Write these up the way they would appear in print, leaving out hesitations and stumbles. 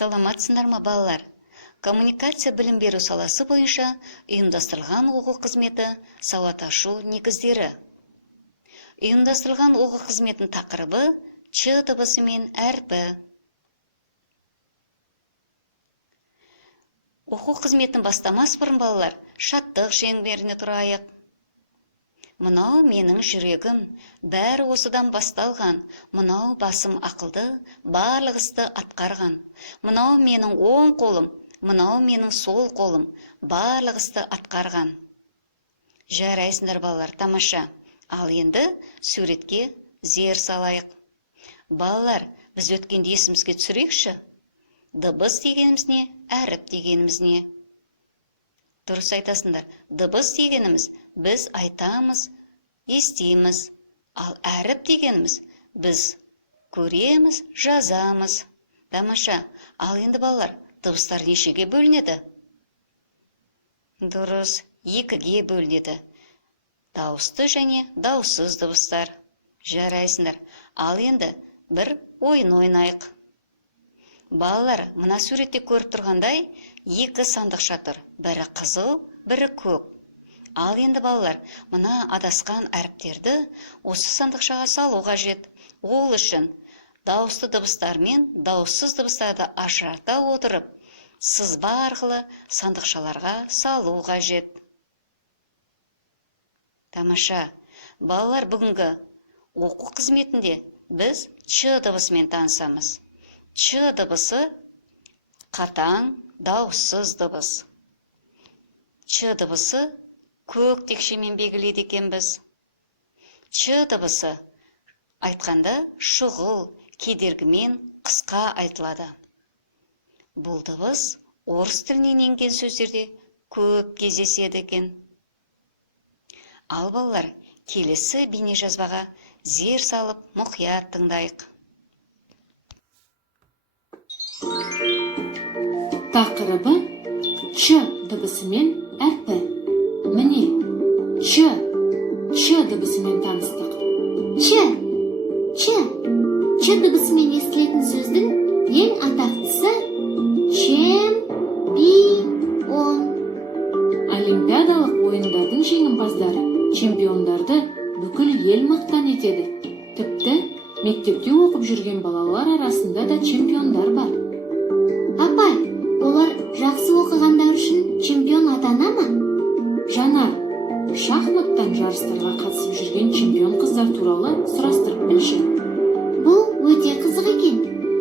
Саламатсыңдар ма, балалар? Коммуникация білім беру саласы бойынша ұйымдастырылған оқу қызметі сауат ашу негіздері. Ұйымдастырылған оқу қызметінің тақырыбы Ч дыбысы мен әрпі. Оқу қызметінің бастамас бұрын балалар шаттық шеңберіне тұрайық. Мынау менің жүрегім, бәрі осыдан басталған, мынау басым ақылды, барлық істі атқарған. Мынау менің оң қолым, мынау менің сол қолым, барлық істі атқарған. Жарайсыңдар балалар, тамаша. Ал енді суретке зер салайық. Балалар, біз өткенде есімізге түсірейікші. Дыбыс дегеніміз не, әріп дегеніміз не? Дұрыс айтасыңдар. Дыбыс дегеніміз біз айтамыз, естиміз. Ал әріп дегеніміз біз көреміз, жазамыз. Тамаша. Ал енді балалар, дыбыстар нешеге бөлінеді? Дұрыс, екіге бөлінеді. Дауысты және дауыссыз дыбыстар. Жарайсыңдар. Ал енді бір ойын ойнайық. Балалар, мына суретте көріп тұрғандай, екі сандықша тұр. Бірі қызыл, бірі көк. Ал енді балалар, мына адасқан әріптерді осы сандықшаға салу қажет. Ол үшін дауысты дыбыстар мен дауыссыз дыбыстарды ажырата отырып, сызба арқылы сандықшаларға салу қажет. Тамаша. Балалар, бүгінгі оқу қызметінде біз Ч дыбысымен танысамыз. Ч дыбысы қатаң, дауыссыз дыбыс. Ч дыбысы көк текшемен белгілейді екенбіз. Ч дыбысы айтқанда шұғыл, кедергімен қысқа айтылады. Бұл дыбыс орыс тілінен енген сөздерде көп кездеседі екен. Ал балалар, келесі бейнежазбаға зер салып мұқият тыңдайық. Тақырыбы Ч дыбысымен әрпі. Міне, Ч дыбысымен таныстық. Ч дыбысымен естілетін сөздің ең атақтысы чемпион. Олимпиадалық ойындардың жеңімпаздары, чемпиондарды бүкіл ел мақтан етеді. Тіпті мектепте оқып жүрген балалар арасында да чемпиондар бар. Апай, олар жақсы оқығандар үшін чемпион атана ма? Жанар, шахматтан жарыстарға қатысып жүрген чемпион қыздар туралы сұрастырып білші. Бұл өте қызық екен.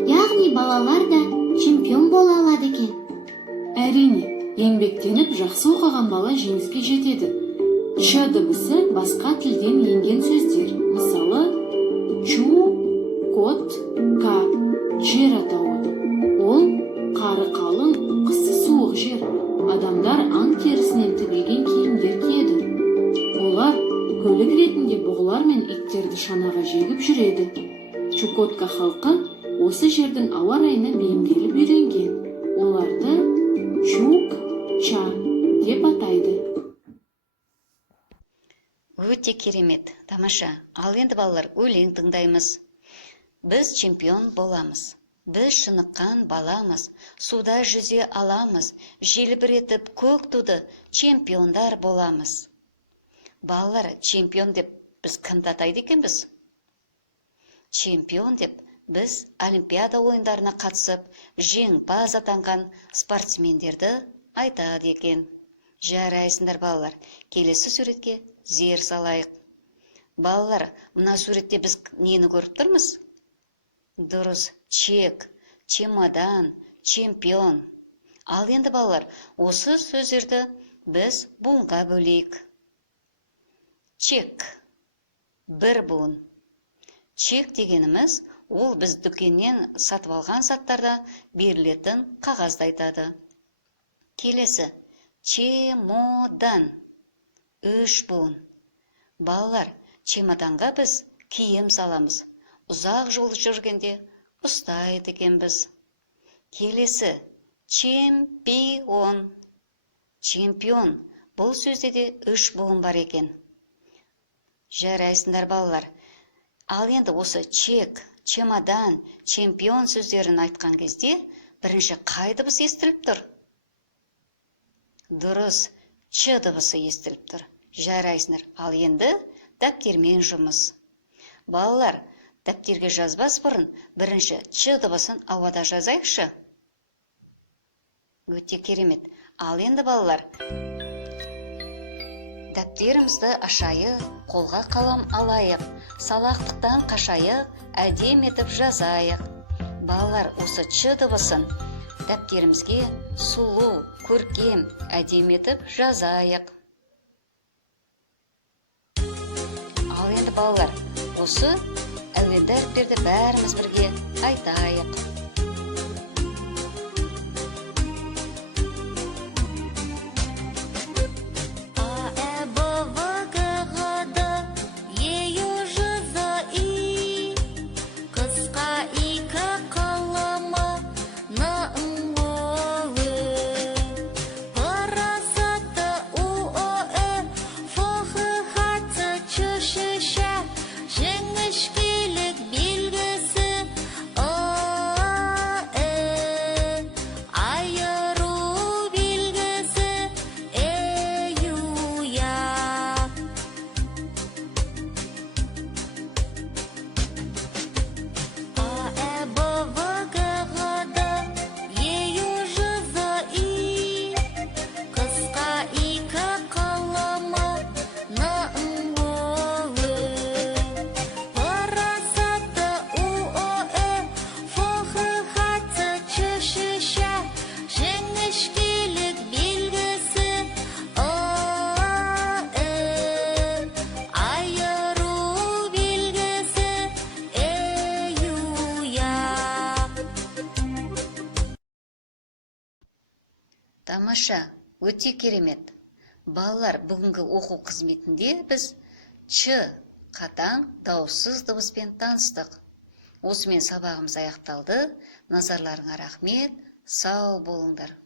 Яғни балалар да чемпион бола алады екен. Әрине, еңбектеніп жақсы оқыған бала жеңіске жетеді. Ч дыбысы басқа тілден енген сөздер. Мысалы, чу, кот, ка, жер атауы. Ол қары қалың, қысы суық жер. Адамдар аң терісінен тігілген киімдер киеді. Олар көлік ретінде бұғылар мен иттерді шанаға жегіп жүреді. Чукотка халқы осы жердің ауа райына бейімделіп үйренген. Оларды чук-ча деп атайды. Өте керемет, тамаша. Ал енді балалар, өлең тыңдаймыз. Біз чемпион боламыз. Біз шыныққан баламыз. Суда жүзе аламыз. Желбіретіп көк туды, чемпиондар боламыз. Балалар, чемпион деп біз кімді атайды екенбіз? Чемпион деп біз олимпиада ойындарына қатысып, жеңімпаз атанған спортсмендерді айтады екен. Жарайсыңдар балалар, келесі суретке зер салайық. Балалар, мына суретте біз нені көріп тұрмыз? Дұрыс, чек, чемодан, чемпион. Ал енді балалар, осы сөздерді біз буынға бөлейік. Чек, бір буын. Чек дегеніміз, ол біз дүкеннен сатып алған заттарда берілетін қағазды айтады. Келесі, чемодан, үш буын. Балалар, чемоданға біз киім саламыз. Ұзақ жол жүргенде ұстайды екенбіз. Келесі, чемпион. Чемпион, бұл сөзде де үш буын бар екен. Жарайсыңдар балалар. Ал енді осы чек, чемодан, чемпион сөздерін айтқан кезде бірінші қай дыбыс естіліп тұр? Дұрыс, Ч дыбысы естіліп тұр. Жарайсыңдар. Ал енді дәптермен жұмыс. Балалар, дәптерге жазбас бұрын бірінші Ч дыбысын ауада жазайықшы. Өте керемет. Ал енді балалар, дәптерімізді ашайық, қолға қалам алайық, салақтықтан қашайық, әдем етіп жазайық. Балалар, осы Ч дыбысын дәптерімізге сұлу, көркем, әдем етіп жазайық. Ал енді балалар, осы әуенді әріптерді бәріміз бірге айтайық. Тамаша, өте керемет. Балалар, бүгінгі оқу қызметінде біз Ч қатаң, дауыссыз дыбыспен таныстық. Осымен сабағымыз аяқталды. Назарларыңа рахмет. Сау болыңдар.